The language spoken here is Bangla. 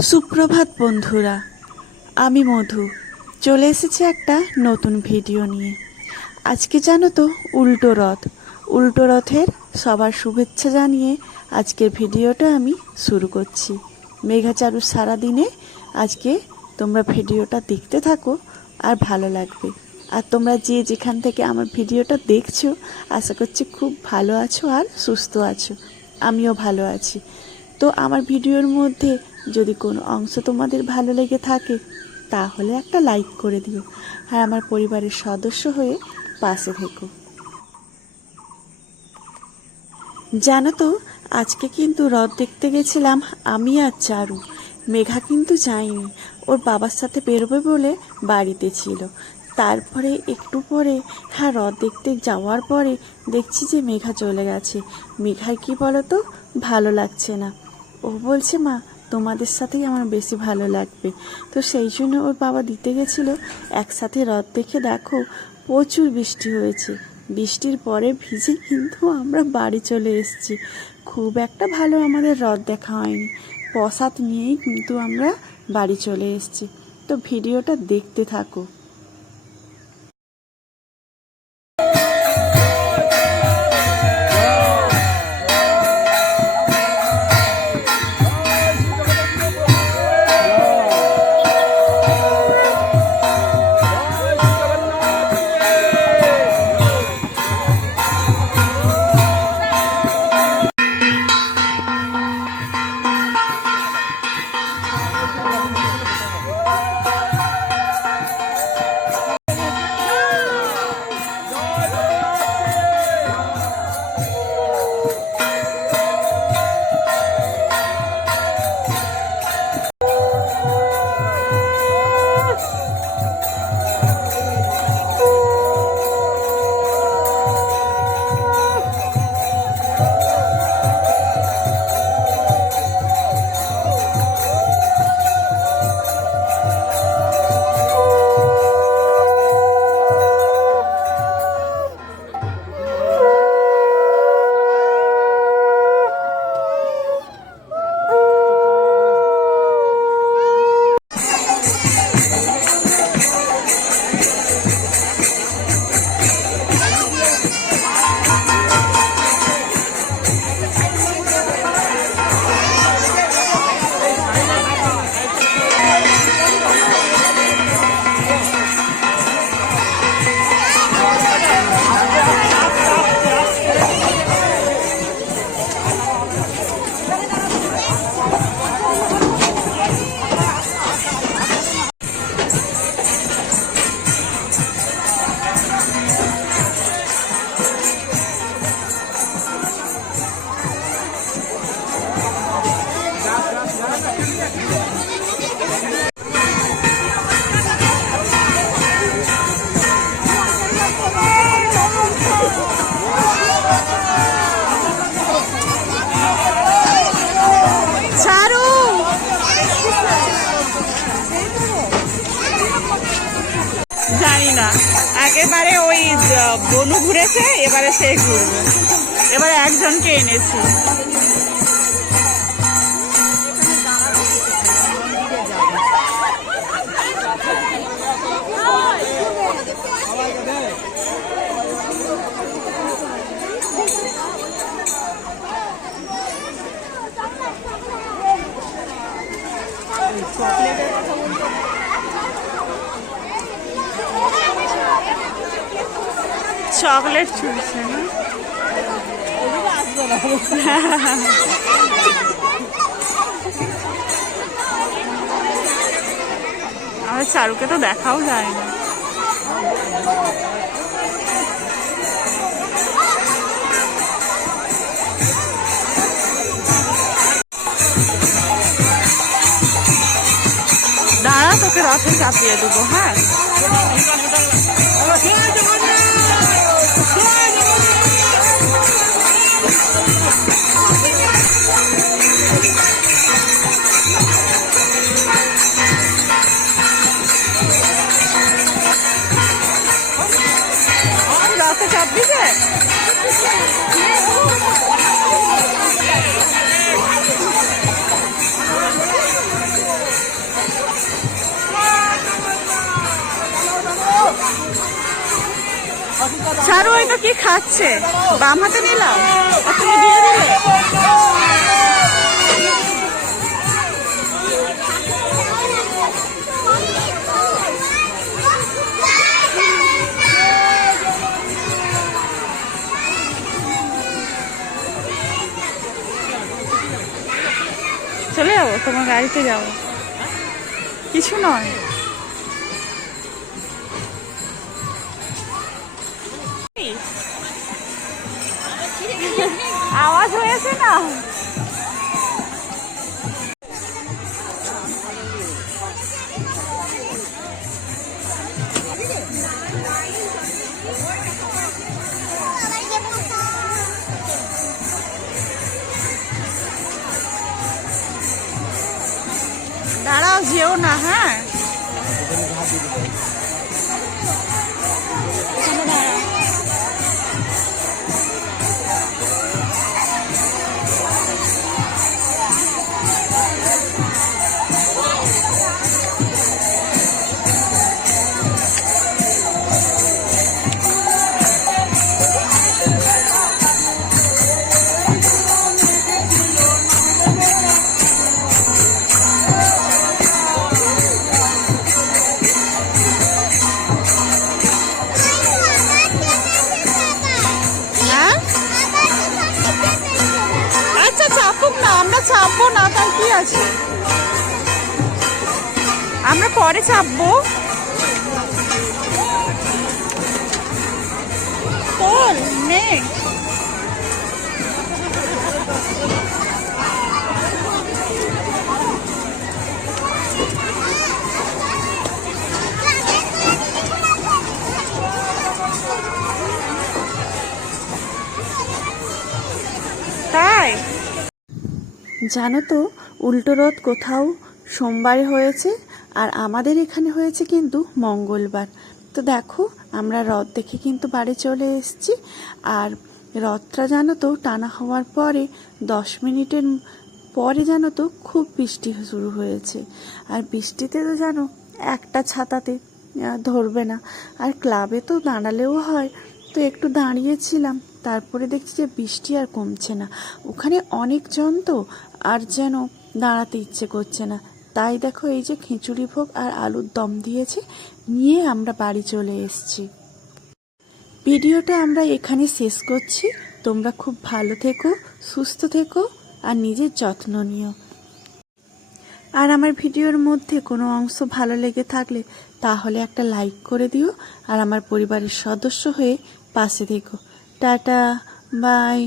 সুপ্রভাত বন্ধুরা, আমি মধু চলে এসেছি একটা নতুন ভিডিও নিয়ে। আজকে জানো তো উল্টো রথের সবার শুভেচ্ছা জানিয়ে আজকের ভিডিওটা আমি শুরু করছি। মেঘাচারু সারাদিনে আজকে তোমরা ভিডিওটা দেখতে থাকো, আর ভালো লাগবে। আর তোমরা যে যেখান থেকে আমার ভিডিওটা দেখছো, আশা করছি খুব ভালো আছো আর সুস্থ আছো। আমিও ভালো আছি। তো আমার ভিডিওর মধ্যে যদি কোনো অংশ তোমাদের ভালো লেগে থাকে তাহলে একটা লাইক করে দিও, আর আমার পরিবারের সদস্য হয়ে পাশে থেকো। জানো তো, আজকে কিন্তু রথ দেখতে গেছিলাম আমি আর চারু। মেঘা কিন্তু যায়নি, ওর বাবার সাথে বেরোবে বলে বাড়িতে ছিল। তারপরে একটু পরে রথ দেখতে যাওয়ার পরে দেখছি যে মেঘা চলে গেছে। মেঘার কি বলো তো, ভালো লাগছে না। ও বলছে, মা তোমাদের সাথেই আমার বেশি ভালো লাগবে। তো সেই জন্য ওর বাবা দিতে গেছিলো। একসাথে রথ দেখে দেখো প্রচুর বৃষ্টি হয়েছে। বৃষ্টির পরে ভিজে কিন্তু আমরা বাড়ি চলে এসেছি। খুব একটা ভালো আমাদের রথ দেখা হয়নি। প্রসাদ নিয়েই কিন্তু আমরা বাড়ি চলে এসেছি। তো ভিডিওটা দেখতে থাকো। জানি না, একেবারে ওই বনু ঘুরেছে, এবারে সে ঘুরবে। এবারে একজনকে এনেছি। চকলেট ছুঁড়ছে না। আমার চারুকে তো দেখাও যায় না। দাঁড়া, তোকে রথে চাপিয়ে দেবো। হ্যাঁ, রথে চাপ দিছে। দেখো কি খাচ্ছে, বাম হাতে নিলাম আর তুমি দিয়ে দিলে। চলে যাবো, তোমার গাড়িতে যাবো, কিছু নয়। আওয়াজ হয়েছে না? দাঁড়াও, যেও না। হ্যাঁ, আচ্ছা চাপুক না, আমরা চাপবো না, তার কি আছে, আমরা পরে চাপবো। বল নে, তাই জানো তো, উল্টো রথ কোথাও সোমবারে হয়েছে আর আমাদের এখানে হয়েছে কিন্তু মঙ্গলবার। তো দেখো, আমরা রথ দেখে কিন্তু বাড়ি চলে এসেছি। আর রথটা জানো তো টানা হওয়ার পরে 10 মিনিটের পরে জানো তো খুব বৃষ্টি শুরু হয়েছে। আর বৃষ্টিতে তো জানো একটা ছাতাতে ধরবে না, আর ক্লাবে তো দাঁড়ালেও হয়, তো একটু দাঁড়িয়েছিলাম। তারপরে দেখছি যে বৃষ্টি আর কমছে না, ওখানে অনেকজন তো, আর যেন দাঁড়াতে ইচ্ছে করছে না। তাই দেখো, এই যে খিচুড়ি ভোগ আর আলুর দম দিয়েছে, নিয়ে আমরা বাড়ি চলে এসেছি। ভিডিওটা আমরা এখানে শেষ করছি। তোমরা খুব ভালো থেকো, সুস্থ থেকো আর নিজের যত্ন নিও। আর আমার ভিডিওর মধ্যে কোনো অংশ ভালো লেগে থাকলে তাহলে একটা লাইক করে দিও, আর আমার পরিবারের সদস্য হয়ে পাশে থেকো। Tata, by.